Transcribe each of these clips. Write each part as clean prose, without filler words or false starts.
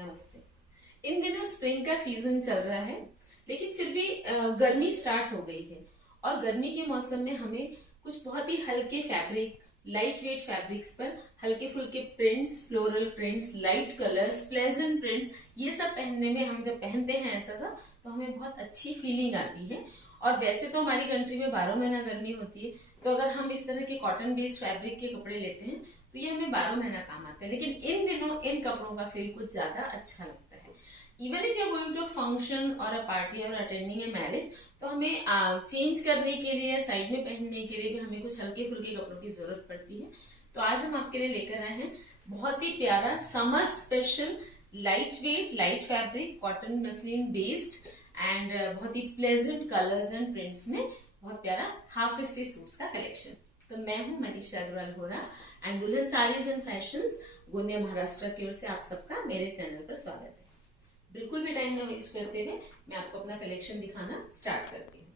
नमस्ते। इन दिनों स्प्रिंग का सीजन चल रहा है, लेकिन फिर भी गर्मी स्टार्ट हो गई है और गर्मी के मौसम में हमें कुछ बहुत ही हल्के फैब्रिक, लाइट वेट फैब्रिक्स पर हल्के फुल्के prints, floral prints, light colours, pleasant prints, ये सब पहनने में हम जब पहनते हैं ऐसा सा तो हमें बहुत अच्छी फीलिंग आती है। और वैसे तो हमारी कंट्री में 12 महीना गर्मी होती है, तो अगर हम इस तरह के कॉटन बेस्ड फैब्रिक के कपड़े लेते हैं तो ये हमें 12 महीना काम आते हैं। लेकिन इन दिनों इन कपड़ों का फील कुछ ज्यादा अच्छा लगता है। Even if you are going to a function और अ पार्टी और अटेंडिंग ए मैरिज, तो हमें चेंज करने के लिए, साइड में पहनने के लिए भी हमें कुछ हल्के फुल्के कपड़ों की जरूरत पड़ती है। तो आज हम आपके लिए लेकर आए हैं बहुत ही प्यारा summer special light weight, light fabric, cotton muslin based and बहुत ही प्लेजेंट कलर्स एंड प्रिंट्स में बहुत प्यारा हाफ स्टे सूट्स का कलेक्शन। तो मैं हूं मनीषा अग्रवाल होरा एंड दुल्हन साड़ीज एंड फैशंस, गोंदिया महाराष्ट्र की ओर से आप सबका मेरे चैनल पर स्वागत है। बिल्कुल भी टाइम ना वेस्ट करते हुए मैं आपको अपना कलेक्शन दिखाना स्टार्ट करती हूँ।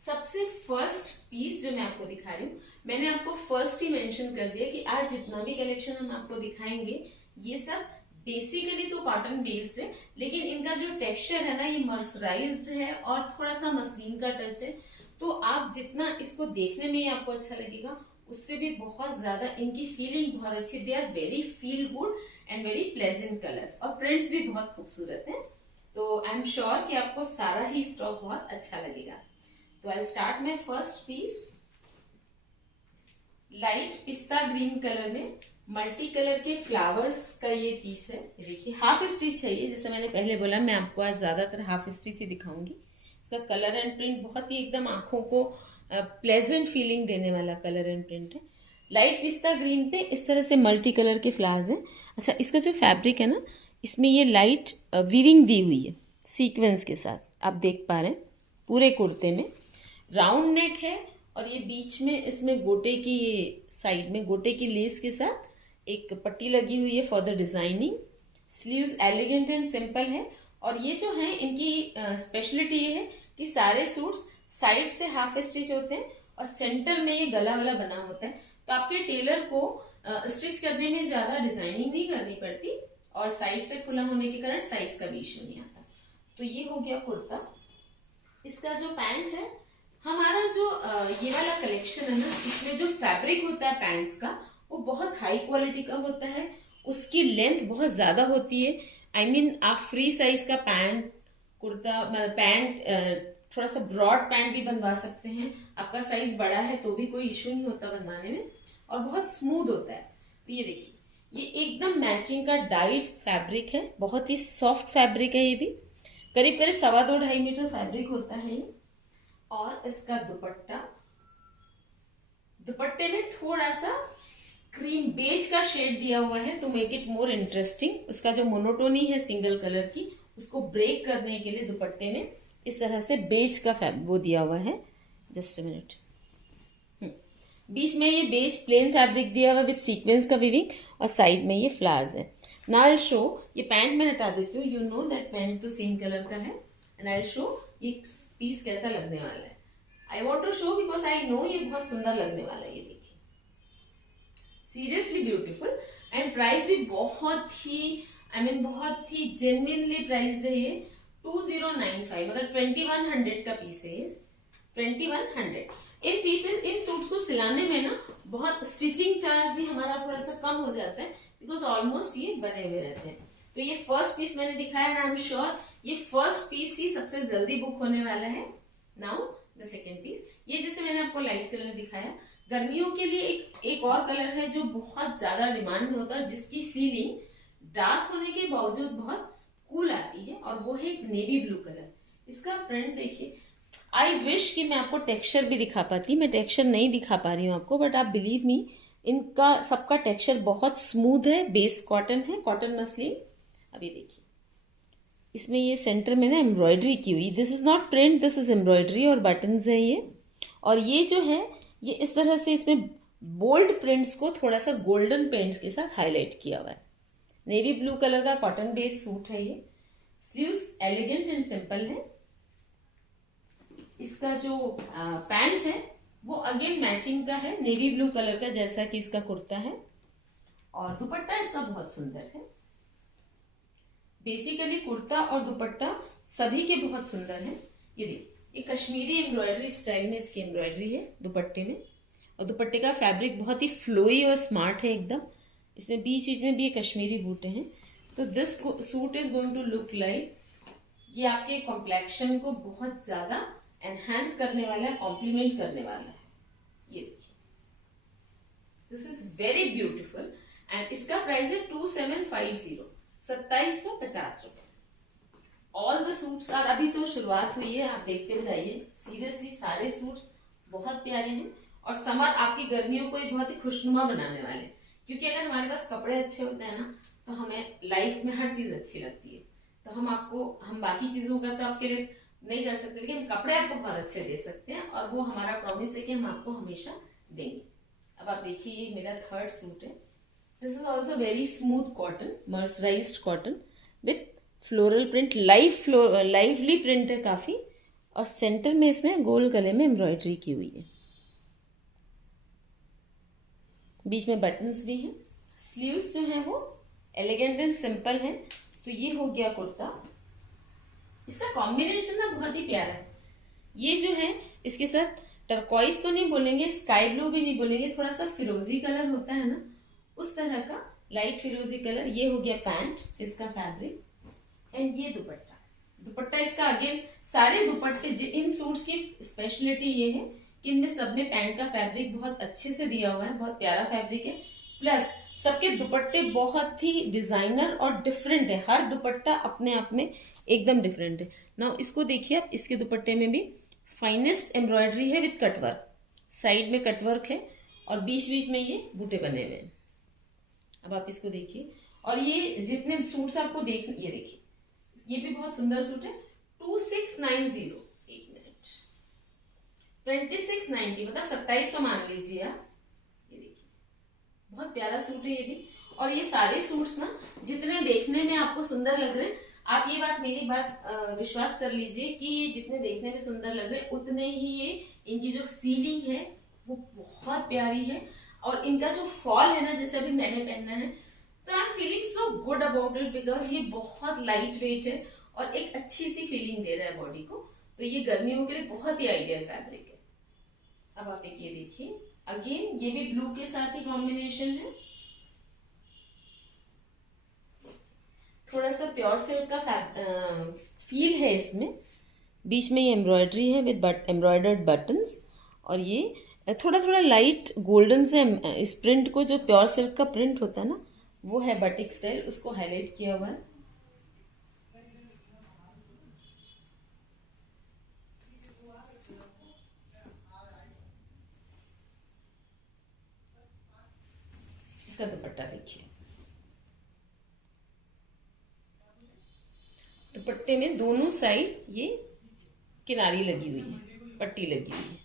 सबसे फर्स्ट पीस जो मैं आपको दिखा रही हूँ, मैंने आपको फर्स्ट ही मेंशन कर दिया कि आज जितना भी कलेक्शन हम आपको दिखाएंगे ये सब बेसिकली तो कॉटन बेस्ड है, लेकिन इनका जो टेक्सचर है ना, ये मर्सराइज्ड है और थोड़ा सा मसलिन का टच है। तो आप जितना इसको देखने में ही आपको अच्छा लगेगा, उससे भी बहुत ज्यादा इनकी फीलिंग बहुत अच्छी। They are very feel good and very pleasant colours और प्रिंट्स भी बहुत खूबसूरत है। तो आई एम श्योर कि आपको सारा ही स्टॉक बहुत अच्छा लगेगा। तो I start my first piece. Light पिस्ता ग्रीन कलर में मल्टी कलर के फ्लावर्स का ये पीस है। ये देखिए हाफ स्टिच है ये, जैसे मैंने पहले बोला मैं आपको आज ज्यादातर हाफ स्टिच ही दिखाऊंगी। इसका कलर एंड प्रिंट बहुत ही एकदम आंखों को प्लेजेंट फीलिंग देने वाला कलर एंड प्रिंट है। लाइट पिस्ता ग्रीन पे इस तरह से मल्टी कलर के फ्लावर्स हैं। अच्छा, इसका जो फैब्रिक है ना, इसमें ये लाइट वीविंग दी हुई है सीक्वेंस के साथ, आप देख पा रहे हैं। पूरे कुर्ते में राउंड नेक है और ये बीच में इसमें गोटे की, ये साइड में गोटे की लेस के साथ एक पट्टी लगी हुई है for the designing. Sleeves elegant and simple है और ये जो है इनकी स्पेशलिटी ये है कि सारे सूट्स साइड से हाफ स्टिच होते हैं और सेंटर में ये गला वाला बना होता है। तो आपके टेलर को स्टिच करने में ज्यादा डिजाइनिंग नहीं करनी पड़ती और साइड से खुला होने के कारण साइज का भी इशू नहीं आता। तो ये हो गया कुर्ता। इसका जो पैंट है, हमारा जो ये वाला कलेक्शन है ना, इसमें जो फैब्रिक होता है पैंट्स का वो बहुत हाई क्वालिटी का होता है। उसकी लेंथ बहुत ज्यादा होती है। आई मीन आप फ्री साइज का पैंट, कुर्ता, पैंट, थोड़ा सा ब्रॉड पैंट भी बनवा सकते हैं। आपका साइज बड़ा है तो भी कोई इश्यू नहीं होता बनवाने में और बहुत स्मूथ होता है। तो ये देखिए, ये एकदम मैचिंग का डाइट फैब्रिक है, बहुत ही सॉफ्ट फैब्रिक है। ये भी करीब करीब 2.25 मीटर फैब्रिक होता है ये। और इसका दुपट्टा, दुपट्टे में थोड़ा सा क्रीम बेज का शेड दिया हुआ है to make it more interesting. उसका जो मोनोटोनी है सिंगल कलर की, उसको ब्रेक करने के लिए दुपट्टे में इस तरह से बेज का वो दिया हुआ है। Just a minute. बीच में ये बेज प्लेन फैब्रिक दिया हुआ विद सीक्वेंस का वीविंग और साइड में ये फ्लावर्स है। नाउ आई शो, ये पैंट मैं हटा देती हूँ। यू नो दैट पैंट तो सेम कलर का है एंड आई शो ये पीस कैसा लगने वाला है। I want to show because I know ये बहुत सुंदर लगने वाला है। ये देखिए, सीरियसली ब्यूटीफुल एंड प्राइस भी बहुत ही, आई मीन बहुत ही जेन्युइनली प्राइस्ड है ये। 2095, मतलब 2100 का पीस है। 2100 इन पीसेस, इन सूट्स को सिलाने में ना बहुत स्टिचिंग चार्ज भी हमारा थोड़ा सा कम हो जाता है बिकॉज ऑलमोस्ट ये बने हुए रहते हैं। तो ये फर्स्ट पीस मैंने दिखाया है, आई एम श्योर ये फर्स्ट पीस ही सबसे जल्दी बुक होने वाला है। नाउ द सेकेंड पीस, ये जैसे मैंने आपको लाइट कलर दिखाया, गर्मियों के लिए एक और कलर है जो बहुत ज्यादा डिमांड में होता है, जिसकी फीलिंग डार्क होने के बावजूद बहुत कूल आती है, और वो है नेवी ब्लू कलर। इसका प्रिंट देखिए, आई विश कि मैं आपको टेक्सचर भी दिखा पाती। मैं टेक्सचर नहीं दिखा पा रही हूँ आपको, बट आप बिलीव मी, इनका सबका टेक्सचर बहुत स्मूथ है। बेस कॉटन है, कॉटन मसलिन। अब ये देखिए, इसमें ये सेंटर में ना एम्ब्रॉयडरी की हुई, this is not print, this is embroidery और बटन्स है ये। और ये जो है ये इस तरह से इसमें बोल्ड प्रिंट्स को थोड़ा सा गोल्डन पेंट्स के साथ हाईलाइट किया हुआ है। नेवी ब्लू कलर का कॉटन बेस्ड सूट है ये। स्लीव्स एलिगेंट एंड सिंपल है। इसका जो पैंट है वो अगेन मैचिंग का है, नेवी ब्लू कलर का, जैसा कि इसका कुर्ता है। और दुपट्टा इसका बहुत सुंदर है। बेसिकली कुर्ता और दुपट्टा सभी के बहुत सुंदर हैं। ये देखिए, ये कश्मीरी एम्ब्रॉयडरी स्टाइल में इसकी एम्ब्रॉयडरी है दुपट्टे में, और दुपट्टे का फैब्रिक बहुत ही फ्लोई और स्मार्ट है एकदम। इसमें बीच बीच में भी ये कश्मीरी बूटे हैं। तो this suit is going to look like, ये आपके कॉम्प्लेक्शन को बहुत ज्यादा एनहांस करने वाला है, कॉम्प्लीमेंट करने वाला है। ये देखिए, this is very beautiful and इसका प्राइस है 2750, 2750 रुपए। ऑल द सूट्स आर, अभी तो शुरुआत हुई है, आप देखते जाइए। सीरियसली सारे सूट्स बहुत प्यारे हैं और समर आपकी गर्मियों को एक बहुत ही खुशनुमा बनाने वाले हैं। क्योंकि अगर हमारे पास कपड़े अच्छे होते हैं ना, तो हमें लाइफ में हर चीज अच्छी लगती है। तो हम बाकी चीजों का तो आपके लिए नहीं कर सकते, लेकिन हम कपड़े आपको बहुत अच्छे दे सकते हैं, और वो हमारा प्रॉमिस है कि हम आपको हमेशा देंगे। अब आप देखिए, ये मेरा थर्ड सूट है। This is also very smooth cotton, mercerised cotton with floral print, lively print है काफी, और सेंटर में इसमें गोल गले में एम्ब्रॉयडरी की हुई है। बीच में बटन्स भी हैं। स्लीव्स जो हैं वो एलिगेंट एंड सिंपल हैं। तो ये हो गया कुर्ता। इसका कॉम्बिनेशन ना बहुत ही प्यारा है। ये जो है इसके साथ टर्कॉइज तो नहीं बोलेंगे, स्काई ब्लू भी नहीं बोलेंगे, थोड़ा सा फिरोजी कलर होता है ना, उस तरह का लाइट फिरोजी कलर। ये हो गया पैंट, इसका फैब्रिक, एंड ये दुपट्टा इसका अगेन, सारे दुपट्टे इन सूट्स की स्पेशलिटी ये है कि इनमें सब में पैंट का फैब्रिक बहुत अच्छे से दिया हुआ है, बहुत प्यारा फैब्रिक है। प्लस सबके दुपट्टे बहुत ही डिजाइनर और डिफरेंट है, हर दुपट्टा अपने आप में एकदम डिफरेंट है ना। इसको देखिए आप, इसके दुपट्टे में भी फाइनेस्ट एम्ब्रॉयडरी है विथ कटवर्क, साइड में कटवर्क है और बीच बीच में ये बूटे बने हुए हैं। अब आप इसको देखिए, और ये जितने सूट्स आपको ये देखिए, ये भी बहुत सुंदर सूट है। 2690, एक मिनट, 2690 मतलब 2700 मान लीजिए आप। ये देखिए, बहुत प्यारा सूट है ये भी। और ये सारे सूट्स ना जितने देखने में आपको सुंदर लग रहे हैं, आप ये बात, मेरी बात विश्वास कर लीजिए कि ये जितने देखने में सुंदर लग रहे हैं, उतने ही ये इनकी जो फीलिंग है वो बहुत प्यारी है। और इनका जो फॉल है ना, जैसे अभी मैंने पहना है, तो I am feeling so good about it, because ये बहुत लाइट वेट है और एक अच्छी सी फीलिंग दे रहा है बॉडी को। तो ये गर्मियों के लिए बहुत ही आइडियल फैब्रिक है। अब आप एक ये देखिए, अगेन ये भी ब्लू के साथ ही कॉम्बिनेशन है। थोड़ा सा प्योर सिल्क का फील है इसमें। बीच में ये एम्ब्रॉयडरी है विद एम्ब्रॉयडर्ड बटन्स, और ये थोड़ा थोड़ा लाइट गोल्डन से इस प्रिंट को, जो प्योर सिल्क का प्रिंट होता है ना, वो है बटिक स्टाइल, उसको हाईलाइट किया हुआ है। इसका दुपट्टा देखिए, दुपट्टे में दोनों साइड ये किनारी लगी हुई है, पट्टी लगी हुई है।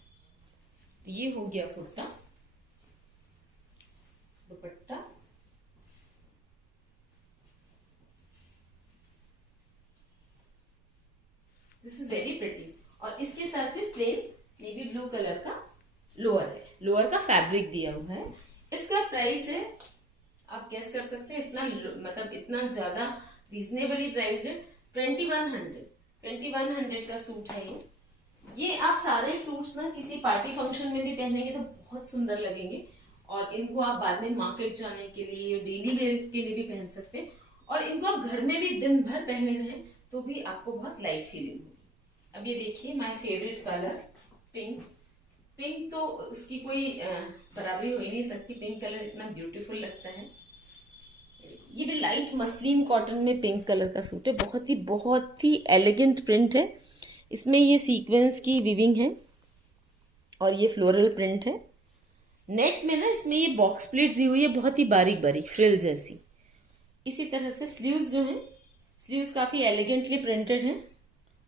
तो ये हो गया कुर्ता, दुपट्टा, दिस इज वेरी प्रिटी। और इसके साथ फिर प्लेन नेवी ब्लू कलर का लोअर है, लोअर का फैब्रिक दिया हुआ है। इसका प्राइस है, आप गेस कर सकते हैं, इतना मतलब इतना ज्यादा रीजनेबली प्राइस है, 2100 का सूट है ये आप सारे सूट्स ना किसी पार्टी फंक्शन में भी पहनेंगे तो बहुत सुंदर लगेंगे, और इनको आप बाद में मार्केट जाने के लिए, डेली वेयर के लिए भी पहन सकते हैं, और इनको आप घर में भी दिन भर पहने रहें तो भी आपको बहुत लाइट फीलिंग होगी। अब ये देखिए, my favourite colour pink. Pink तो उसकी कोई बराबरी हो ही नहीं सकती, पिंक कलर इतना ब्यूटीफुल लगता है। ये भी लाइट मसलिन कॉटन में पिंक कलर का सूट है, बहुत ही एलिगेंट प्रिंट है। इसमें ये सीक्वेंस की विविंग है और ये फ्लोरल प्रिंट है। नेक में ना इसमें ये बॉक्स प्लेट्स दी हुई है, बहुत ही बारीक बारीक फ्रिल जैसी। इसी तरह से स्लीव्स जो हैं, स्लीव्स काफी एलिगेंटली प्रिंटेड है,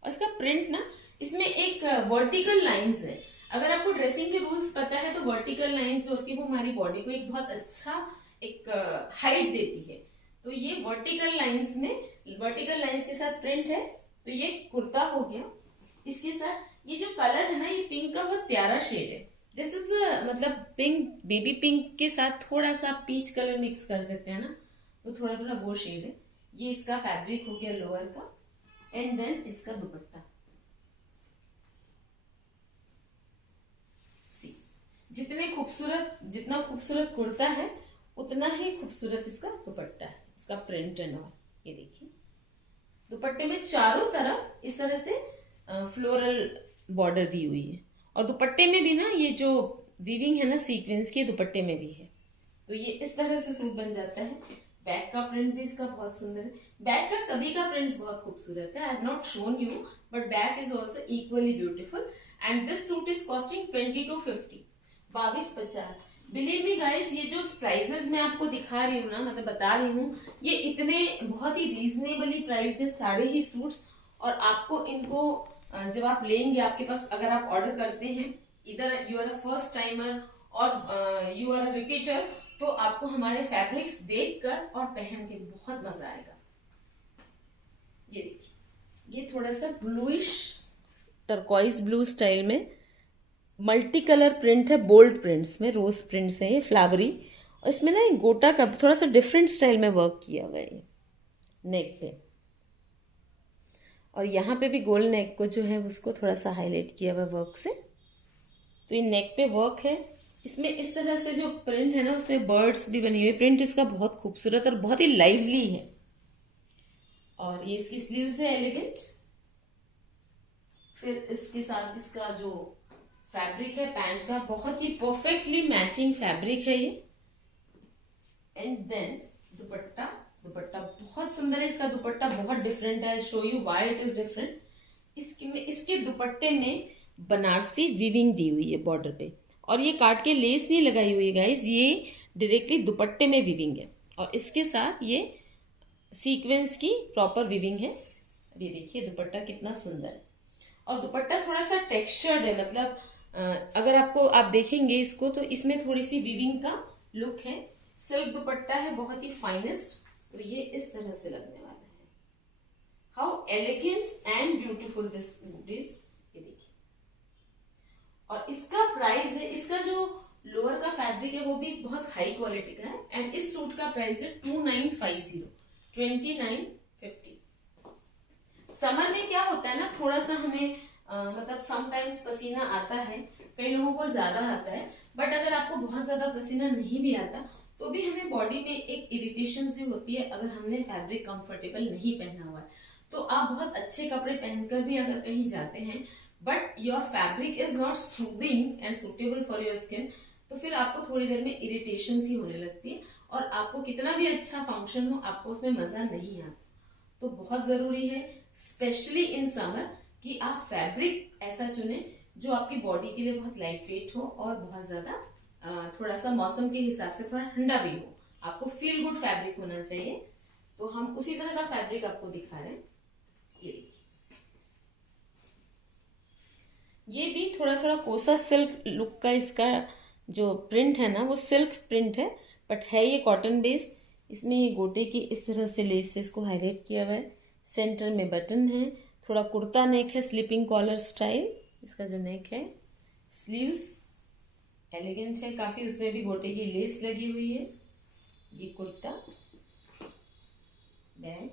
और इसका प्रिंट ना, इसमें एक वर्टिकल लाइंस है। अगर आपको ड्रेसिंग के रूल्स पता है तो वर्टिकल लाइंस जो होती है वो हमारी बॉडी को एक बहुत अच्छा एक हाइट देती है। तो ये वर्टिकल लाइंस के साथ प्रिंट है। तो ये कुर्ता हो गया। इसके साथ ये जो कलर है ना, ये पिंक का बहुत प्यारा शेड है। दिस इज मतलब पिंक, बेबी पिंक के साथ थोड़ा सा पीच कलर मिक्स कर देते हैं ना, तो थोड़ा थोड़ा वो शेड है। ये इसका फैब्रिक हो गया लोअर का, एंड देन इसका दुपट्टा। सी, जितना खूबसूरत कुर्ता है उतना ही खूबसूरत इसका दुपट्टा है, इसका प्रिंट एंड ऑल। ये देखिए दुपट्टे में चारों तरफ इस तरह से फ्लोरल बॉर्डर दी हुई है, और दुपट्टे में भी ना ये जो वीविंग है ना सीक्वेंस की, दुपट्टे में भी है। तो ये इस तरह से सूट बन जाता है। बैक का प्रिंट भी इसका बहुत सुंदर है। बैक का सभी का प्रिंट्स बहुत खूबसूरत है। I have not shown you, but back is also equally beautiful. And this suit is costing 2250, 2250। Believe me guys, ये जो प्राइसेस मैं आपको दिखा रही हूँ ना, मतलब बता रही हूँ, ये इतने बहुत ही रीजनेबली प्राइस्ड है सारे ही सूट्स। और आपको इनको जब आप लेंगे, आपके पास अगर आप ऑर्डर करते हैं, इधर you are a first timer और यू आर अ रिपीटर, तो आपको हमारे फैब्रिक्स देखकर और पहन के बहुत मजा आएगा। ये देखिए, ये थोड़ा सा ब्लूइश टर्कोइज ब्लू स्टाइल में मल्टी कलर प्रिंट है, बोल्ड प्रिंट्स में रोज प्रिंट्स है, ये फ्लावरी। और इसमें ना एक गोटा का थोड़ा सा डिफरेंट स्टाइल में वर्क किया हुआ है ये नेक पे, और यहाँ पे भी गोल नेक को जो है उसको थोड़ा सा हाईलाइट किया हुआ वर्क से। तो ये नेक पे वर्क है। इसमें इस तरह से जो प्रिंट है ना, उसमें बर्ड्स भी बनी हुई। प्रिंट इसका बहुत खूबसूरत और बहुत ही लाइवली है। और ये इसकी स्लीव्स है एलिगेंट। फिर इसके साथ इसका जो फैब्रिक है पैंट का, बहुत ही परफेक्टली मैचिंग फैब्रिक है ये। एंड देन दुपट्टा बहुत सुंदर है। इसका दुपट्टा बहुत डिफरेंट है। Show you why it is different. इसके दुपट्टे में बनारसी वीविंग दी हुई है बॉर्डर पे, और ये काट के लेस नहीं लगाई हुई है गाइज, ये डायरेक्टली दुपट्टे में वीविंग है। और इसके साथ ये सीक्वेंस की प्रॉपर वीविंग है। ये देखिए दुपट्टा कितना सुंदर है। और दुपट्टा थोड़ा सा टेक्सचर्ड है, मतलब अगर आप देखेंगे इसको तो इसमें थोड़ी सी वीविंग का लुक है। सिल्क दुपट्टा है, बहुत ही फाइनेस्ट। तो ये इस तरह से लगने वाला है। How elegant and beautiful this suit is. ये देखिए, और इसका प्राइस है, इसका जो लोअर का फैब्रिक है वो भी बहुत हाई क्वालिटी का है। एंड इस सूट का प्राइस है 2950, 2950। समर में क्या होता है ना, थोड़ा सा हमें मतलब समटाइम्स पसीना आता है, कई लोगों को ज्यादा आता है। बट अगर आपको बहुत ज्यादा पसीना नहीं भी आता तो भी हमें बॉडी में एक इरिटेशन सी होती है अगर हमने फैब्रिक कंफर्टेबल नहीं पहना हुआ है। तो आप बहुत अच्छे कपड़े पहनकर भी अगर कहीं जाते हैं, but your fabric is not soothing and suitable for your skin, तो फिर आपको थोड़ी देर में इरिटेशन सी होने लगती है, और आपको कितना भी अच्छा फंक्शन हो, आपको उसमें मजा नहीं आता। तो बहुत जरूरी है स्पेशली इन समर कि आप फैब्रिक ऐसा चुने जो आपकी बॉडी के लिए बहुत लाइट वेट हो और बहुत ज्यादा थोड़ा सा मौसम के हिसाब से थोड़ा ठंडा भी हो। आपको फील गुड फैब्रिक होना चाहिए। तो हम उसी तरह का फैब्रिक आपको दिखा रहे हैं। ये देखिए, ये भी थोड़ा थोड़ा कोसा सिल्क लुक का इसका जो प्रिंट है ना, वो सिल्क प्रिंट है, बट है ये कॉटन बेस्ड। इसमें ये गोटे की इस तरह से लेस से इसको हाईलाइट किया हुआ है। सेंटर में बटन है, थोड़ा कुर्ता नेक है, स्लीपिंग कॉलर स्टाइल इसका जो नेक है। स्लीव्स एलिगेंट है काफी, उसमें भी गोटे की लेस लगी हुई है। ये कुर्ता, बैग,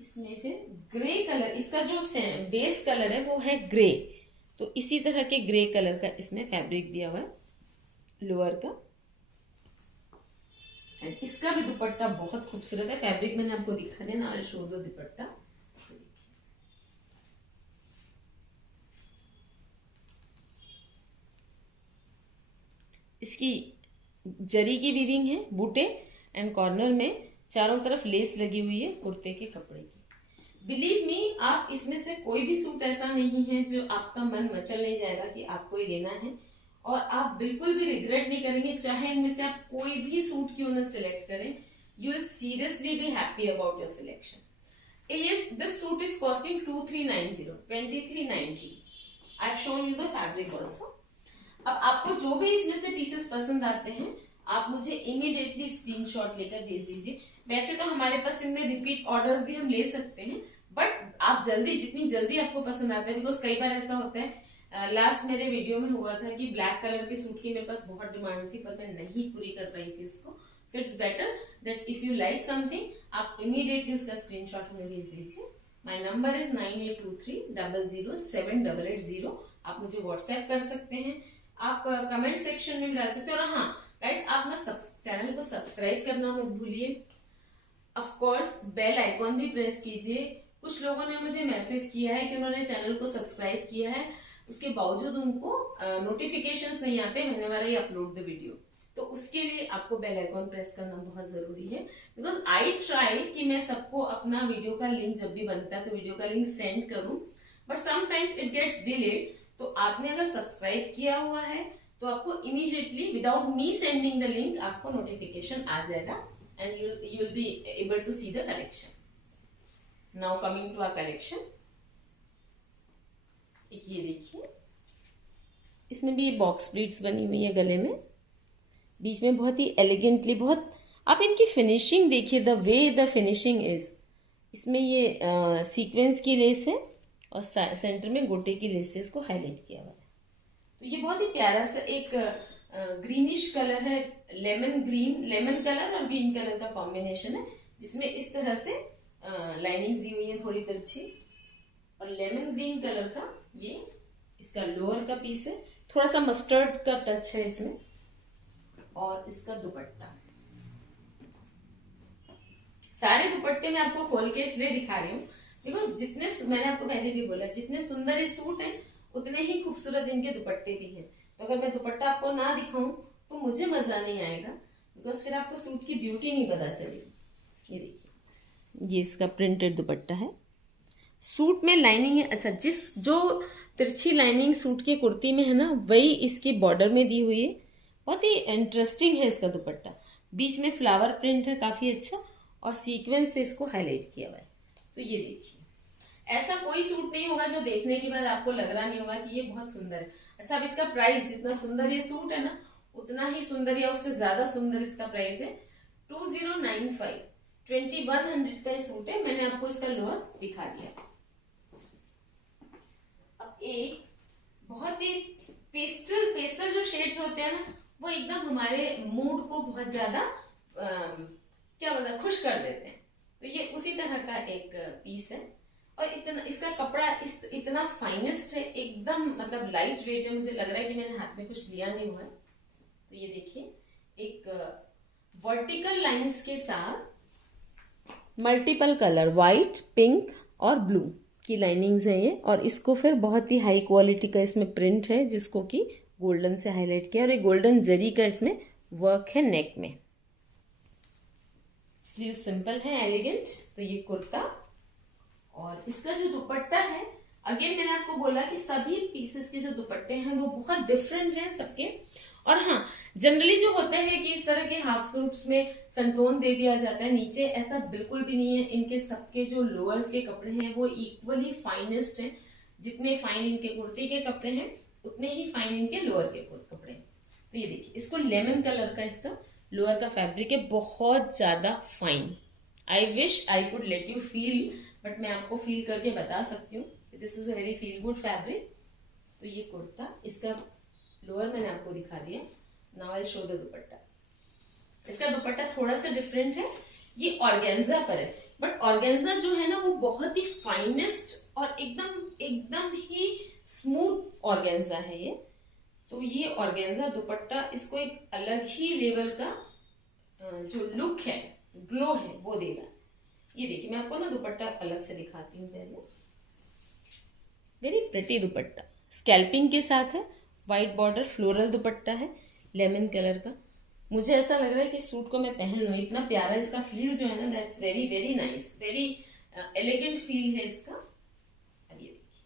इसमें फिर ग्रे कलर, इसका जो बेस कलर है वो है ग्रे, तो इसी तरह के ग्रे कलर का इसमें फैब्रिक दिया हुआ है लोअर का। एंड इसका भी दुपट्टा बहुत खूबसूरत है। फैब्रिक मैंने आपको दिखा दिया ना, आई शो दो दुपट्टा। इसकी जरी की वीविंग है, बूटे, एंड कॉर्नर में चारों तरफ लेस लगी हुई है कुर्ते के कपड़े की। बिलीव मी, आप इसमें से कोई भी सूट ऐसा नहीं है जो आपका मन मचल नहीं जाएगा कि आपको ही लेना है, और आप बिल्कुल भी रिग्रेट नहीं करेंगे। चाहे इनमें से आप कोई भी सूट क्यों ना सिलेक्ट करें, you will seriously be happy about your selection. This suit is costing 2390, 2390। I have shown you the fabric also. अब आपको जो भी इसमें से पीसेस पसंद आते हैं, आप मुझे इमीडिएटली स्क्रीनशॉट लेकर भेज दीजिए। वैसे तो हमारे पास इनमें रिपीट ऑर्डर्स भी हम ले सकते हैं, बट आप जितनी जल्दी आपको पसंद आता है, बिकॉज कई बार ऐसा होता है, लास्ट मेरे वीडियो में हुआ था कि ब्लैक कलर के सूट की मेरे पास बहुत डिमांड थी, पर मैं नहीं पूरी कर पाई थी उसको। So it's better that if you like something आप इमीडिएटली उसका स्क्रीनशॉट हमें भेज दीजिए। My number is 9823007880। आप मुझे व्हाट्सएप कर सकते हैं, आप कमेंट सेक्शन में भी डाल सकते हैं। और हाँ गाइस, आप ना चैनल को सब्सक्राइब करना मत भूलिए। ऑफ कोर्स बेल आइकॉन भी प्रेस कीजिए। कुछ लोगों ने मुझे मैसेज किया है कि उन्होंने चैनल को सब्सक्राइब किया है, उसके बावजूद उनको नोटिफिकेशंस नहीं आते whenever I upload the video। तो उसके लिए आपको बेल आइकॉन प्रेस करना बहुत जरूरी है, बिकॉज आई ट्राई कि मैं सबको अपना वीडियो का लिंक जब भी बनता है तो वीडियो का लिंक सेंड करूं, but sometimes it gets delayed. तो आपने अगर सब्सक्राइब किया हुआ है तो आपको immediately without me sending the link आपको नोटिफिकेशन आ जाएगा and you will be able to see the collection. Now coming to our collection, एक ये देखिए, इसमें भी बॉक्स ब्रीड्स बनी हुई है गले में, बीच में बहुत ही एलिगेंटली, बहुत आप इनकी फिनिशिंग देखिए, the way the finishing is. इसमें ये सीक्वेंस की लेस है और सेंटर में गोटे की लेस से इसको हाईलाइट किया हुआ है। तो ये बहुत ही प्यारा सा एक ग्रीनिश कलर है, लेमन कलर और ग्रीन कलर का कॉम्बिनेशन है, जिसमें इस तरह से लाइनिंग्स दी हुई है थोड़ी तिरछी, और लेमन ग्रीन कलर का ये इसका लोअर का पीस है, थोड़ा सा मस्टर्ड का टच है इसमें। और इसका दुपट्टा, सारे दुपट्टे मैं आपको खोल के इसलिए दिखा रही हूँ बिकॉज जितने, मैंने आपको पहले भी बोला, जितने सुंदर ये सूट हैं उतने ही खूबसूरत इनके दुपट्टे भी हैं। तो अगर मैं दुपट्टा आपको ना दिखाऊं तो मुझे मजा नहीं आएगा, बिकॉज फिर आपको सूट की ब्यूटी नहीं पता चलेगी। ये देखिए, ये इसका प्रिंटेड दुपट्टा है, सूट में लाइनिंग है। अच्छा, जो तिरछी लाइनिंग सूट की कुर्ती में है ना, वही इसकी बॉर्डर में दी हुई है। बहुत ही इंटरेस्टिंग है इसका दुपट्टा, बीच में फ्लावर प्रिंट है काफी अच्छा, और सीक्वेंस से इसको हाईलाइट किया हुआ है। तो ये देखिए, ऐसा कोई सूट नहीं होगा जो देखने के बाद आपको लग रहा नहीं होगा कि ये बहुत सुंदर है। अच्छा, अब इसका प्राइस, जितना सुंदर ये सूट है ना उतना ही सुंदर या उससे ज्यादा सुंदर इसका प्राइस है 2095, 2100 का ये सूट है। मैंने आपको इसका लोअर दिखा दिया। अब एक बहुत ही पेस्टल जो शेड्स होते हैं ना, वो एकदम हमारे मूड को बहुत ज्यादा क्या बोलते हैं, खुश कर देते हैं। तो ये उसी तरह का एक पीस है, और इतना इसका कपड़ा इतना फाइनेस्ट है, एकदम मतलब लाइट वेट है। मुझे लग रहा है कि मैंने हाथ में कुछ लिया नहीं हुआ है। तो ये देखिए, एक वर्टिकल लाइंस के साथ मल्टीपल कलर, व्हाइट, पिंक और ब्लू की लाइनिंग्स है ये, और इसको फिर बहुत ही हाई क्वालिटी का इसमें प्रिंट है, जिसको कि गोल्डन से हाईलाइट किया, और एक गोल्डन जरी का इसमें वर्क है नेक में। स्लीव सिंपल है, एलिगेंट। तो ये कुर्ता, और इसका जो दुपट्टा है, अगेन मैंने आपको बोला कि सभी पीसेस के जो दुपट्टे हैं वो बहुत डिफरेंट हैं सबके। और हाँ, जनरली जो होता है कि इस तरह के हाफ सूट्स में संटोन दे दिया जाता है नीचे, ऐसा बिल्कुल भी नहीं है। इनके सबके जो लोअर्स के कपड़े हैं वो इक्वली फाइनेस्ट हैं। जितने फाइन इनके कुर्ती के कपड़े हैं उतने ही फाइन इनके लोअर के कपड़े हैं। तो ये देखिए, इसको लेमन कलर का इसका लोअर का फैब्रिक है, बहुत ज्यादा fine. I wish I could let you feel, but मैं आपको फील करके बता सकती हूँ this is a very feel good fabric. तो ये कुर्ता, इसका लोअर मैंने आपको दिखा दिया। नाउ आई शो द दुपट्टा। इसका दुपट्टा थोड़ा सा डिफरेंट है, ये ऑर्गेन्जा पर है, बट ऑर्गेन्जा जो है ना वो बहुत ही फाइनेस्ट और एकदम ही स्मूथ ऑर्गेन्जा है ये। तो ये ऑर्गेन्जा दुपट्टा इसको एक अलग ही लेवल का जो लुक है, ग्लो है, वो देगा। ये देखिए, मैं आपको ना दुपट्टा अलग से दिखाती हूँ पहले। वेरी प्रिटी दुपट्टा, स्कैल्पिंग के साथ है, व्हाइट बॉर्डर, फ्लोरल दुपट्टा है, लेमन कलर का। मुझे ऐसा लग रहा है कि सूट को मैं पहन लूं, इतना प्यारा इसका फील जो है ना, that's very very nice, very elegant feel है इसका। अब ये देखिए,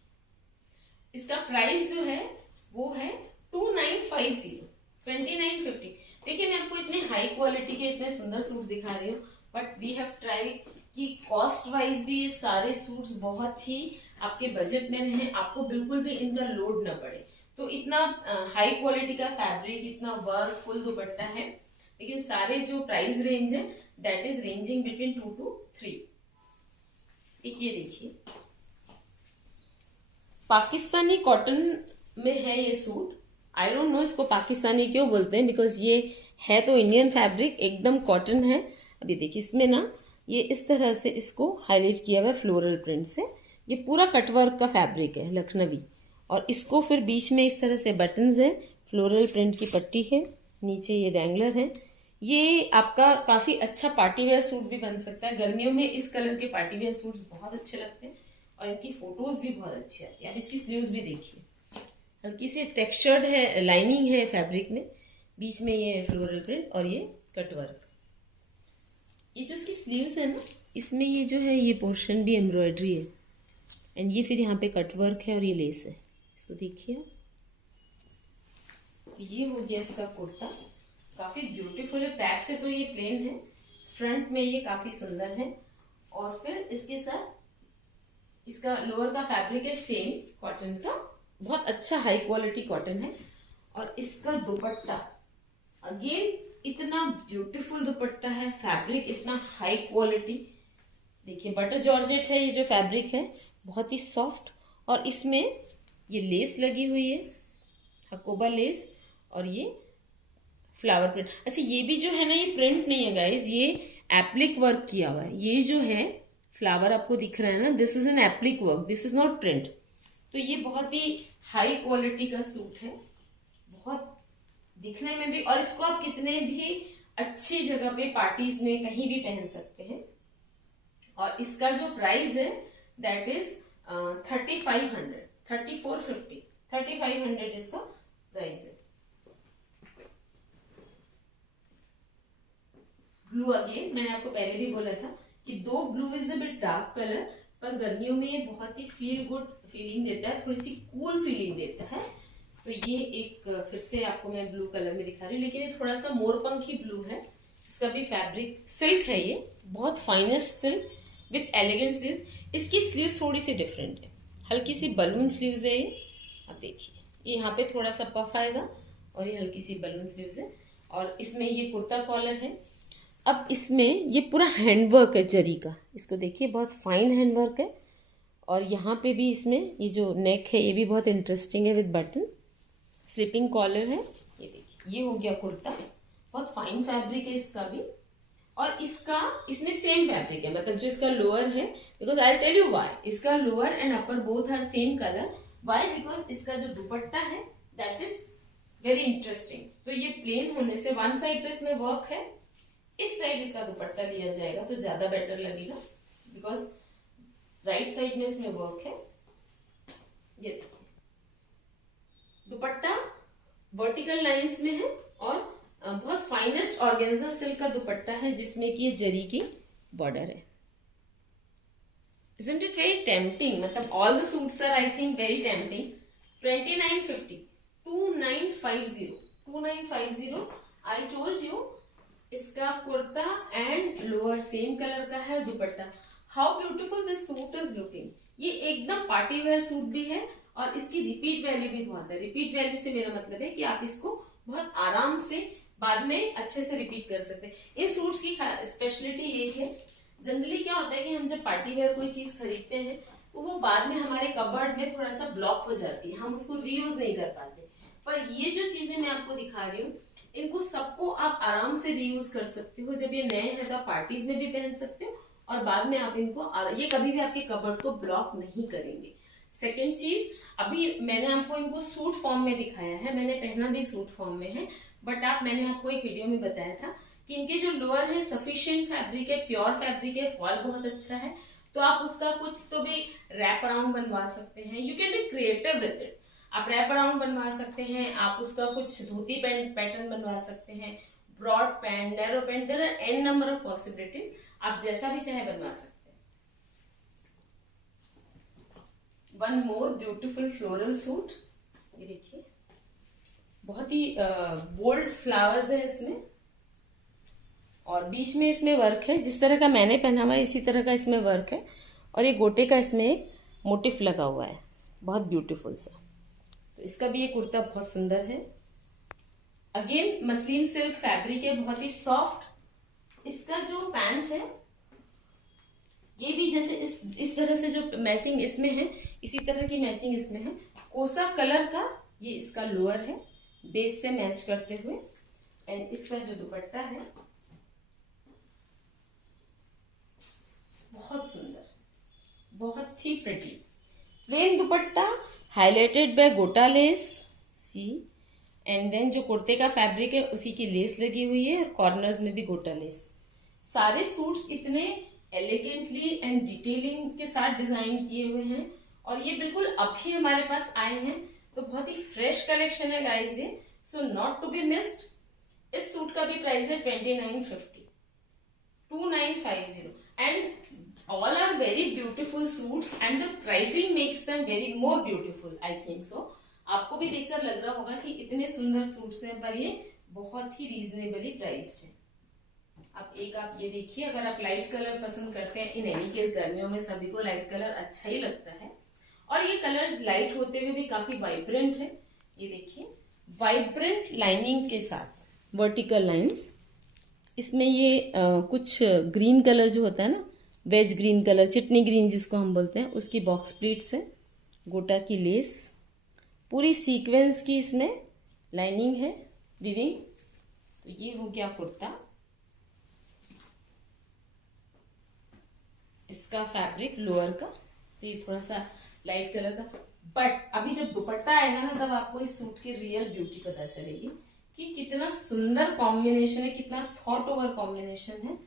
इसका प्राइस जो है वो है 2950, 2950। देखिए, मैं आपको इतने हाई क्वालिटी के इतने सुंदर सूट दिखा रही हूँ, बट वी हैव ट्राई कि कॉस्ट वाइज भी ये सारे सूट्स बहुत ही आपके बजट में रहें, आपको बिल्कुल भी इनका लोड ना पड़े। तो इतना हाई क्वालिटी का फैब्रिक, इतना वर्क, फुल दुपट्टा है, लेकिन सारे जो प्राइस रेंज है that is ranging between 2 to 3। एक ये देखिए, पाकिस्तानी कॉटन में है ये सूट। आई डोंट नो इसको पाकिस्तानी क्यों बोलते हैं, बिकॉज ये है तो इंडियन फैब्रिक, एकदम कॉटन है। अभी देखिए इसमें ना ये इस तरह से इसको हाईलाइट किया हुआ है फ्लोरल प्रिंट से। ये पूरा कटवर्क का फैब्रिक है लखनवी, और इसको फिर बीच में इस तरह से बटन्स है, फ्लोरल प्रिंट की पट्टी है, नीचे ये डैंगलर है। ये आपका काफ़ी अच्छा पार्टी वेयर सूट भी बन सकता है। गर्मियों में इस कलर के पार्टी वेयर सूट्स बहुत अच्छे लगते हैं और इनकी फोटोज भी बहुत अच्छी आती है। आप इसकी स्लीव्स भी देखिए, हल्की सी टेक्सचर्ड है, लाइनिंग है फैब्रिक में, बीच में ये फ्लोरल प्रिंट और ये कटवर्क। ये जो इसकी स्लीव्स है ना, इसमें ये जो है ये पोर्शन भी एम्ब्रॉयडरी है, एंड ये फिर यहाँ पे कटवर्क है और ये लेस है। इसको देखिए, ये हो गया इसका कुर्ता, काफ़ी ब्यूटीफुल है। बैक से तो ये प्लेन है, फ्रंट में ये काफ़ी सुंदर है। और फिर इसके साथ इसका लोअर का फैब्रिक है सेम कॉटन का, बहुत अच्छा हाई क्वालिटी कॉटन है। और इसका दुपट्टा अगेन इतना ब्यूटीफुल दुपट्टा है, फैब्रिक इतना हाई क्वालिटी। देखिए बटर जॉर्जेट है ये जो फैब्रिक है, बहुत ही सॉफ्ट, और इसमें ये लेस लगी हुई है, हकोबा लेस, और ये फ्लावर प्रिंट। अच्छा ये भी जो है ना, ये प्रिंट नहीं है गाइज, ये एप्लिक वर्क किया हुआ है। ये जो है फ्लावर आपको दिख रहा है ना, this is an applique work, this is not print. तो ये बहुत ही हाई क्वालिटी का सूट है, बहुत दिखने में भी, और इसको आप कितने भी अच्छी जगह पे पार्टीज में कहीं भी पहन सकते हैं। और इसका जो प्राइस है दैट इज 3500, 3450, 3500 इसका प्राइस है। ब्लू अगेन, मैंने आपको पहले भी बोला था कि दो blue is a bit dark colour, पर गर्मियों में ये बहुत ही फील गुड फीलिंग देता है, थोड़ी सी कूल फीलिंग देता है। तो ये एक फिर से आपको मैं ब्लू कलर में दिखा रही हूँ, लेकिन ये थोड़ा सा मोरपंखी ब्लू है। इसका भी फैब्रिक सिल्क है, ये बहुत finest silk with elegant sleeves. इसकी स्लीव्स थोड़ी सी डिफरेंट है, हल्की सी बलून स्लीव्स है ये। आप देखिए ये यहाँ पे थोड़ा सा पफ आएगा और ये हल्की सी बलून स्लीव्स है, और इसमें ये कुर्ता कॉलर है। अब इसमें ये पूरा हैंडवर्क है जरी का, इसको देखिए बहुत फाइन हैंडवर्क है। और यहाँ पे भी इसमें ये जो नेक है ये भी बहुत इंटरेस्टिंग है विद बटन, स्लीपिंग कॉलर है। ये देखिए ये हो गया कुर्ता, बहुत फाइन फैब्रिक है इसका भी। और इसका इसमें सेम फैब्रिक है, मतलब जो इसका लोअर है, because I tell you why, इसका lower and upper both are same colour. Why? Because इसका जो दुपट्टा है दैट इज वेरी इंटरेस्टिंग। तो ये प्लेन होने से वन साइड तो इसमें वर्क है, इस साइड इसका दुपट्टा लिया जाएगा तो ज्यादा बेटर लगेगा, बिकॉज राइट साइड में इसमें वर्क है। ये देखिए दुपट्टा वर्टिकल लाइंस में है, और बहुत फाइनेस्ट ऑर्गेन्जा सिल्क का दुपट्टा है, जिसमें कि ये जरी की बॉर्डर है। Isn't it very tempting? मतलब all the suits are I think very tempting. 2950, 2950, 2950. I told you इसका kurta and lower same colour का है, दुपट्टा। How beautiful this suit is looking. ये एकदम पार्टी वेयर सूट भी है, और इसकी रिपीट वैल्यू भी बहुत है। रिपीट वैल्यू से मेरा मतलब है कि आप इसको बहुत आराम से बाद में अच्छे से रिपीट कर सकते हैं। इन सूट्स की स्पेशलिटी ये है, जनरली क्या होता है कि हम जब पार्टी वेयर कोई चीज खरीदते हैं तो वो बाद में हमारे कबर्ड में थोड़ा सा ब्लॉक हो जाती है, हम उसको रीयूज नहीं कर पाते। पर ये जो चीजें मैं आपको दिखा रही हूँ, इनको सबको आप आराम से रीयूज कर सकते हो। जब ये नए हैं तो आप पार्टीज में भी पहन सकते हो, और बाद में आप इनको ये कभी भी आपके कबर्ड को ब्लॉक नहीं करेंगे। सेकेंड चीज, अभी मैंने आपको इनको सूट फॉर्म में दिखाया है, मैंने पहना भी सूट फॉर्म में है, बट मैंने आपको एक वीडियो में बताया था कि इनके जो लोअर है सफिशिएंट फैब्रिक है, प्योर फैब्रिक है, फॉल बहुत अच्छा है, तो आप उसका कुछ तो भी रैप अराउंड बनवा सकते हैं। You can be creative with it. आप रैप अराउंड बनवा सकते हैं, आप उसका कुछ धोती पैंट पैटर्न बनवा सकते हैं, broad pant, narrow pant, there are an number of possibilities, आप जैसा भी चाहे बनवा सकते हैं। One more beautiful floral suit, ये देखिए बहुत ही बोल्ड फ्लावर्स है इसमें, और बीच में इसमें वर्क है, जिस तरह का मैंने पहना हुआ है इसी तरह का इसमें वर्क है, और ये गोटे का इसमें एक मोटिफ लगा हुआ है, बहुत ब्यूटीफुल सा। तो इसका भी ये कुर्ता बहुत सुंदर है। अगेन मसलिन सिल्क फैब्रिक है, बहुत ही सॉफ्ट। इसका जो पैंट है ये भी जैसे इस तरह से जो मैचिंग इसमें है, इसी तरह की मैचिंग इसमें है। कोसा कलर का ये इसका लोअर है, बेस से मैच करते हुए, एंड इसका जो दुपट्टा है बहुत सुंदर, बहुत ही pretty plain dupatta highlighted by gota lace, see. And then जो कुर्ते का फैब्रिक है उसी की लेस लगी हुई है और कॉर्नर्स में भी गोटा लेस। सारे सूट्स इतने एलिगेंटली एंड डिटेलिंग के साथ डिजाइन किए हुए हैं और ये बिल्कुल अभी हमारे पास आए हैं, तो बहुत ही फ्रेश कलेक्शन है गाइस ये, so not to be missed. इस सूट का भी प्राइस है 2950, 2950 and all are very beautiful suits and the pricing makes them very more beautiful, I think so। आपको भी देखकर लग रहा होगा कि इतने सुंदर सूट्स हैं पर ये बहुत ही रीजनेबली प्राइस्ड है। अब एक आप ये देखिए, अगर आप लाइट कलर पसंद करते हैं, इन एनी केस गर्मियों में सभी को लाइट कलर अच्छा ही लगता है और ये कलर लाइट होते हुए भी काफी वाइब्रेंट है। ये देखिए वाइब्रेंट लाइनिंग के साथ वर्टिकल लाइंस, इसमें ये कुछ ग्रीन कलर जो होता है ना, वेज ग्रीन कलर, चिटनी ग्रीन जिसको हम बोलते हैं, उसकी बॉक्स प्लीट्स है, गोटा की लेस, पूरी सीक्वेंस की इसमें लाइनिंग है, विविंग। तो ये हो गया कुर्ता, इसका फैब्रिक लोअर का, तो ये थोड़ा सा लाइट कलर का, बट अभी जब दुपट्टा आएगा ना तब आपको इस सूट की रियल ब्यूटी पता चलेगी कि कितना सुंदर कॉम्बिनेशन है, कितना थॉट ओवर कॉम्बिनेशन है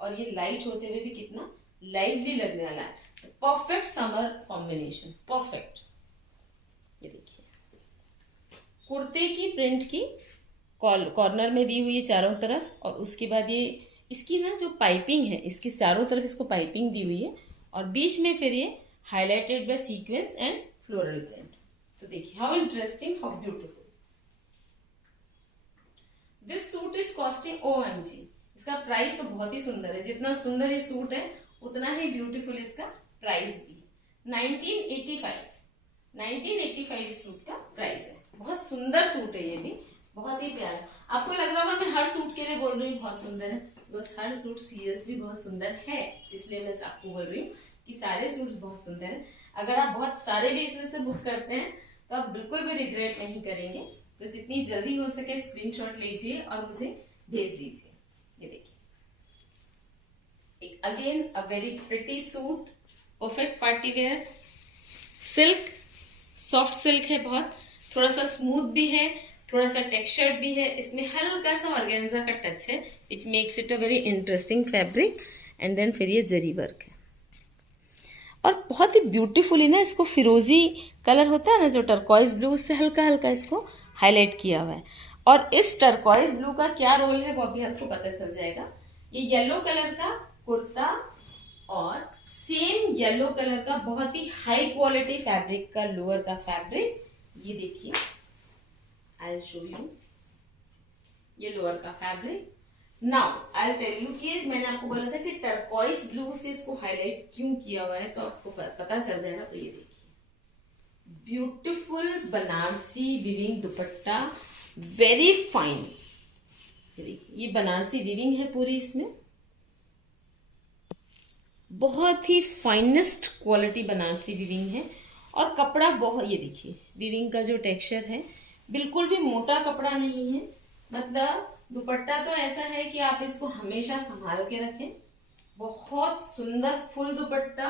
और ये लाइट होते हुए भी कितना लाइवली लगने वाला है। Perfect summer combination, perfect. ये देखिए कुर्ते की प्रिंट की कॉर्नर में दी हुई है चारों तरफ और उसके बाद ये इसकी ना जो पाइपिंग है, इसकी चारों तरफ इसको पाइपिंग दी हुई है और बीच में फिर ये highlighted by sequence and floral print. तो देखिए how interesting, how beautiful. This suit is costing OMG, इसका प्राइस तो बहुत ही सुंदर है, जितना सुंदर ये सूट है उतना ही ब्यूटीफुल इसका प्राइस भी। 1985 इस सूट का प्राइस है। बहुत सुंदर सूट है ये भी, बहुत ही प्यारा। आपको लग रहा होगा मैं हर सूट के लिए बोल रही हूँ बहुत सुंदर है, बिकॉज हर सूट सीरियसली बहुत सुंदर है, इसलिए मैं आपको बोल रही हूँ कि सारे सूट्स बहुत सुंदर हैं। अगर आप बहुत सारे भी इसमें से बुक करते हैं तो आप बिल्कुल भी रिग्रेट नहीं करेंगे। तो जितनी जल्दी हो सके स्क्रीनशॉट लीजिए और मुझे भेज दीजिए। ये देखिए एक again a very pretty suit, perfect party wear, silk, soft silk है बहुत, थोड़ा सा स्मूथ भी है, थोड़ा सा टेक्सचर्ड भी है, इसमें हल्का सा ऑर्गेन्जा का टच है which makes it a very interesting fabric. And then फिर ये जरी वर्क है और बहुत ही ब्यूटीफुली ना इसको फिरोजी कलर होता है ना जो टर्कॉइज ब्लू, उससे हल्का हल्का इसको हाईलाइट किया हुआ है। और इस टर्कॉइज ब्लू का क्या रोल है वो अभी आपको पता चल जाएगा। ये येलो कलर का कुर्ता और सेम येलो कलर का बहुत ही हाई क्वालिटी फैब्रिक का लोअर का फैब्रिक, ये देखिए आई विल शो यू, ये लोअर का fabric. Now I will tell you कि मैंने आपको बोला था कि टर्कॉइज ब्लू से इसको हाईलाइट क्यों किया हुआ है, तो आपको पता चल जाएगा। तो ये देखिए ब्यूटीफुल बनारसी विविंग दुपट्टा, वेरी फाइन। ये बनारसी विविंग है पूरी, इसमें बहुत ही फाइनेस्ट क्वालिटी बनारसी विविंग है और कपड़ा बहुत, ये देखिए विविंग का जो टेक्सचर है बिल्कुल भी मोटा कपड़ा नहीं है, मतलब दुपट्टा तो ऐसा है कि आप इसको हमेशा संभाल के रखें। बहुत सुंदर फुल दुपट्टा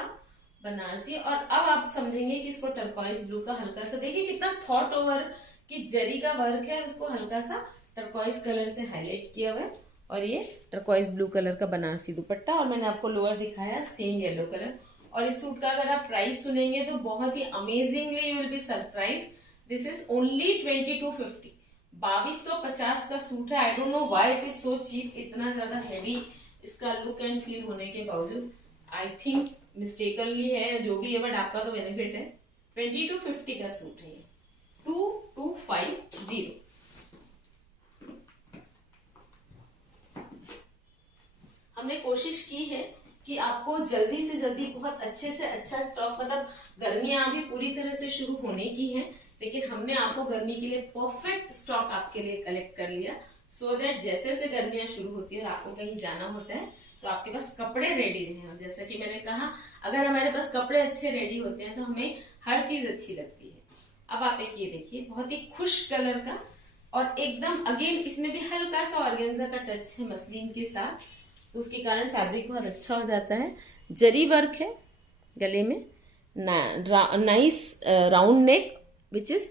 बनारसी। और अब आप समझेंगे कि इसको टर्कॉइज ब्लू का हल्का सा, देखिए कितना थॉट ओवर की जरी का वर्क है, उसको हल्का सा टर्कॉइज कलर से हाईलाइट किया हुआ है और ये टर्कॉइज ब्लू कलर का बनारसी दुपट्टा। और मैंने आपको लोअर दिखाया सेम येलो कलर। और इस सूट का अगर आप प्राइस सुनेंगे तो बहुत ही amazingly you will be surprise. This is only 2250, 2250 का सूट है। I don't know why it is so cheap, इतना ज्यादा हैवी इसका लुक एंड फील होने के बावजूद। आई थिंक मिस्टेकनली है जो भी है, बट आपका तो बेनिफिट है। 2250 का सूट है ये, 2250। हमने कोशिश की है कि आपको जल्दी से जल्दी बहुत अच्छे से अच्छा स्टॉक, मतलब गर्मियां अभी पूरी तरह से शुरू होने की हैं, लेकिन हमने आपको गर्मी के लिए परफेक्ट स्टॉक आपके लिए कलेक्ट कर लिया, सो दैट जैसे से गर्मियां शुरू होती है और आपको कहीं जाना होता है तो आपके पास कपड़े रेडी रहें। और जैसा कि मैंने कहा, अगर हमारे पास कपड़े अच्छे रेडी होते हैं तो हमें हर चीज अच्छी लगती है। अब आप एक ये देखिए बहुत ही खुश कलर का और एकदम अगेन इसमें भी हल्का सा ऑर्गेन्जा का टच है मसलिन के साथ, तो उसके कारण फैब्रिक बहुत अच्छा हो जाता है। जरी वर्क है गले में, nice round neck which is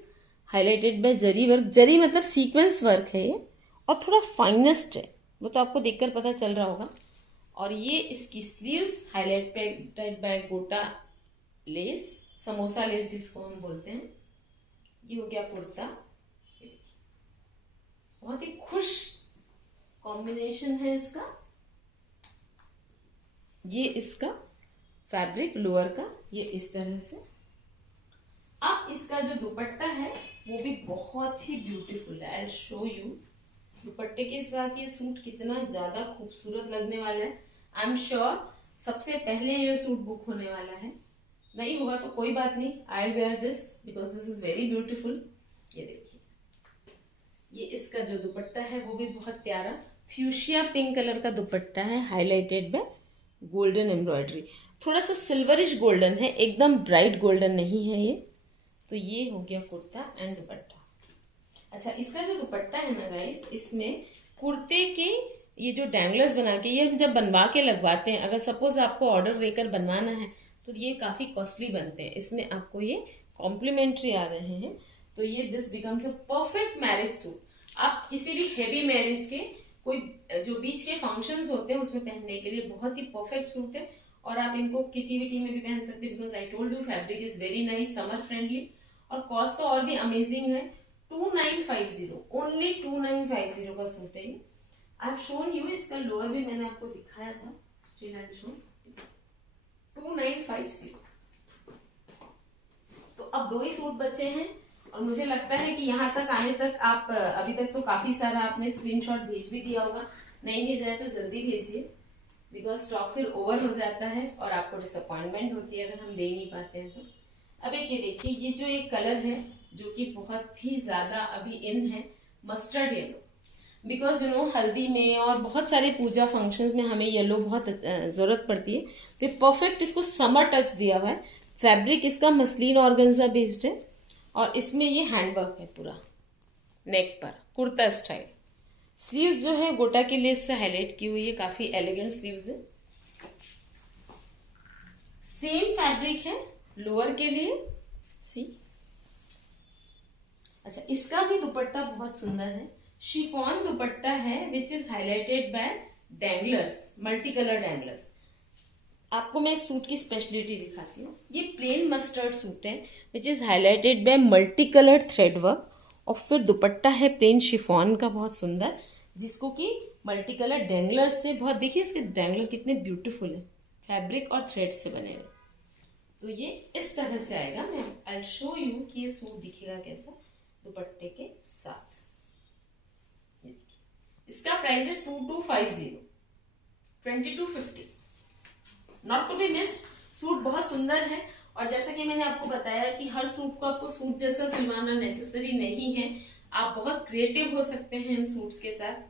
highlighted by zari work. Zari मतलब सीक्वेंस वर्क है ये, और थोड़ा फाइनेस्ट है, वो तो आपको देखकर पता चल रहा होगा। और ये इसकी sleeves highlighted by gota less, samosa less जिसको हम बोलते हैं। ये हो गया कुर्ता, बहुत ही खुश कॉम्बिनेशन है इसका। ये इसका फैब्रिक लोअर का ये इस तरह से। अब इसका जो दुपट्टा है वो भी बहुत ही ब्यूटीफुल है। आई विल शो यू दुपट्टे के साथ ये सूट कितना ज्यादा खूबसूरत लगने वाला है। आई एम श्योर सबसे पहले ये सूट बुक होने वाला है, नहीं होगा तो कोई बात नहीं, I will where this because this is very beautiful. ये देखिए, ये इसका जो दुपट्टा है वो भी बहुत प्यारा फ्यूशिया पिंक कलर का दुपट्टा है, हाईलाइटेड बाय गोल्डन एम्ब्रॉयडरी। थोड़ा सा सिल्वरिश गोल्डन है, एकदम ब्राइट गोल्डन नहीं है ये। तो ये हो गया कुर्ता एंड दुपट्टा। अच्छा, इसका जो दुपट्टा है ना गाइस, इसमें कुर्ते के ये जो डैंगलर्स बना के ये हम जब बनवा के लगवाते हैं, अगर सपोज आपको ऑर्डर देकर बनवाना है तो ये काफ़ी कॉस्टली बनते हैं। इसमें आपको ये कॉम्प्लीमेंट्री आ रहे हैं, तो ये this becomes a perfect marriage suit. आप किसी भी हैवी मैरिज के कोई जो बीच के फंक्शंस होते हैं उसमें पहनने के लिए बहुत ही परफेक्ट सूट है। और आप इनको किटी विटी में भी पहन सकते हैं, because I told you fabric is very nice, summer friendly, और कॉस्ट तो और भी अमेजिंग है। 2950, ओनली 2950 का सूट है ये। आई हैव शोन यू, इसका लोअर भी मैंने आपको दिखाया था, स्टिल आई शो 2950। तो अब 2 ही सूट बचे हैं, और मुझे लगता है कि यहाँ तक आने तक आप अभी तक तो काफी सारा आपने स्क्रीनशॉट भेज भी दिया होगा, नहीं भेजा है तो जल्दी भेजिए, बिकॉज स्टॉक फिर ओवर हो जाता है और आपको डिसअपॉइंटमेंट होती है अगर हम दे नहीं पाते हैं तो। अब एक ये देखिए, ये जो एक कलर है जो कि बहुत ही ज्यादा अभी इन है, mustard yellow, because you know हल्दी में और बहुत सारे पूजा फंक्शंस में हमें येलो बहुत जरूरत पड़ती है, तो परफेक्ट इसको समर टच दिया हुआ है। फैब्रिक इसका मसलिन ऑर्गेन्जा बेस्ड है, और इसमें ये हैंडवर्क है पूरा नेक पर, कुर्ता स्टाइल। स्लीव्स जो है गोटा की लेस से हाईलाइट की हुई है, काफी एलिगेंट स्लीव्स है। सेम फैब्रिक है लोअर के लिए, सी। अच्छा, इसका भी दुपट्टा बहुत सुंदर है, शिफॉन दुपट्टा है which is highlighted by danglers, multi colour danglers. आपको मैं इस सूट की स्पेशलिटी दिखाती हूँ। ये प्लेन मस्टर्ड सूट है which is highlighted by multi colour thread work, और फिर दुपट्टा है प्लेन शिफॉन का बहुत सुंदर, जिसको कि मल्टी कलर डैंगलर से बहुत, देखिए इसके डैंगलर कितने ब्यूटीफुल है, फैब्रिक और थ्रेड से बने हुए। तो ये इस तरह से आएगा। मैं आई शो यू कि ये सूट दिखेगा कैसा दुपट्टे के साथ। इसका प्राइस है 2250, 2250, not to be missed. Suit बहुत सुंदर है, और जैसा कि मैंने आपको बताया कि हर सूट को आपको सूट जैसा सिलवाना नेसेसरी नहीं है, आप बहुत क्रिएटिव हो सकते हैं इन सूट्स के साथ।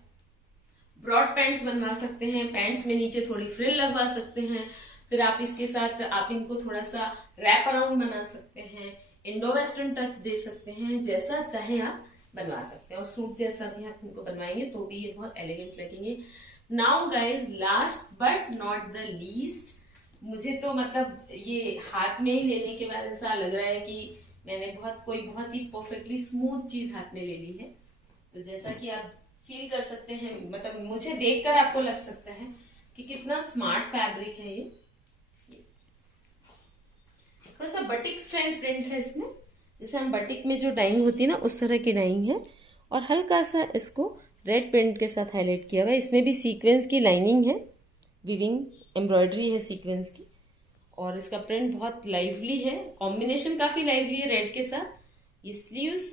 ब्रॉड पैंट्स बनवा सकते हैं, पैंट्स में नीचे थोड़ी फ्रिल लगवा सकते हैं, फिर आप इसके साथ आप इनको थोड़ा सा रैप अराउंड बना सकते हैं, इंडो वेस्टर्न टच दे सकते हैं, जैसा चाहे आप बनवा सकते हैं। और सूट जैसा भी आप इनको बनवाएंगे तो भी ये बहुत एलिगेंट लगेंगे। Now guys, last but not the least, मुझे तो मतलब ये हाथ में ही लेने के बाद ऐसा लग रहा है कि मैंने बहुत ही परफेक्टली स्मूथ चीज हाथ में ले ली है। तो जैसा कि आप फील कर सकते हैं, मतलब मुझे देखकर आपको लग सकता है कि कितना स्मार्ट फैब्रिक है ये। थोड़ा सा बटिक स्टाइल प्रिंट है इसमें, जैसे हम बटिक में जो डाइंग होती है ना उस तरह की डाइंग है, और हल्का सा इसको रेड प्रिंट के साथ हाईलाइट किया हुआ है। इसमें भी सीक्वेंस की लाइनिंग है, विविंग एम्ब्रॉयडरी है सीक्वेंस की, और इसका प्रिंट बहुत लाइवली है, कॉम्बिनेशन काफी लाइवली है रेड के साथ। ये स्लीव्स,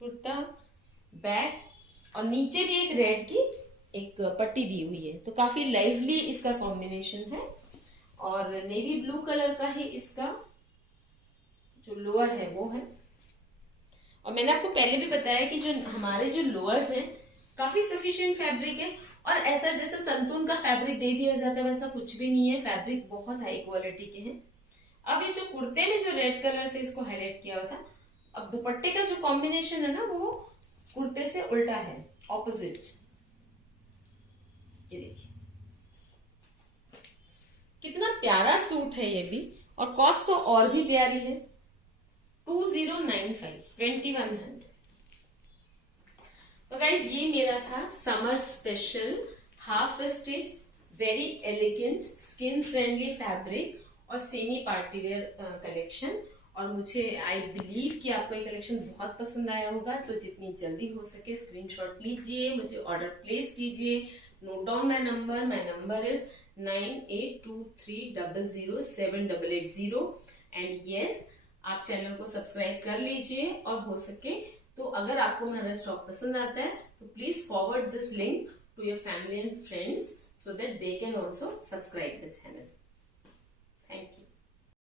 कुर्ता, बैक, और नीचे भी एक रेड की एक पट्टी दी हुई है, तो काफी लाइवली इसका कॉम्बिनेशन है। और नेवी ब्लू कलर का ही इसका जो लोअर है वो है। और मैंने आपको पहले भी बताया कि जो हमारे जो लोअर्स हैं काफी सफिशिएंट फैब्रिक है, और ऐसा जैसे संतून का फैब्रिक दे दिया जाता है वैसा कुछ भी नहीं है, फैब्रिक बहुत हाई क्वालिटी के हैं। अब ये जो कुर्ते में जो रेड कलर से इसको हाईलाइट किया हुआ था, अब दुपट्टे का जो कॉम्बिनेशन है ना वो कुर्ते से उल्टा है, ऑपोजिट। ये देखिए कितना प्यारा सूट है ये भी, और कॉस्ट तो और भी प्यारी है, 2095, 2100। तो गाइज ये मेरा था summer special half stitch very elegant skin friendly fabric और सेमी पार्टी वेयर कलेक्शन। और मुझे आई बिलीव कि आपको ये कलेक्शन बहुत पसंद आया होगा। तो जितनी जल्दी हो सके स्क्रीनशॉट लीजिए, मुझे ऑर्डर प्लेस कीजिए। Note down my number is 9823007880। And yes, आप चैनल को सब्सक्राइब कर लीजिए, और हो सके तो अगर आपको मेरा स्टॉक पसंद आता है तो please forward this link to your family and friends so that they can also subscribe the channel. Thank you.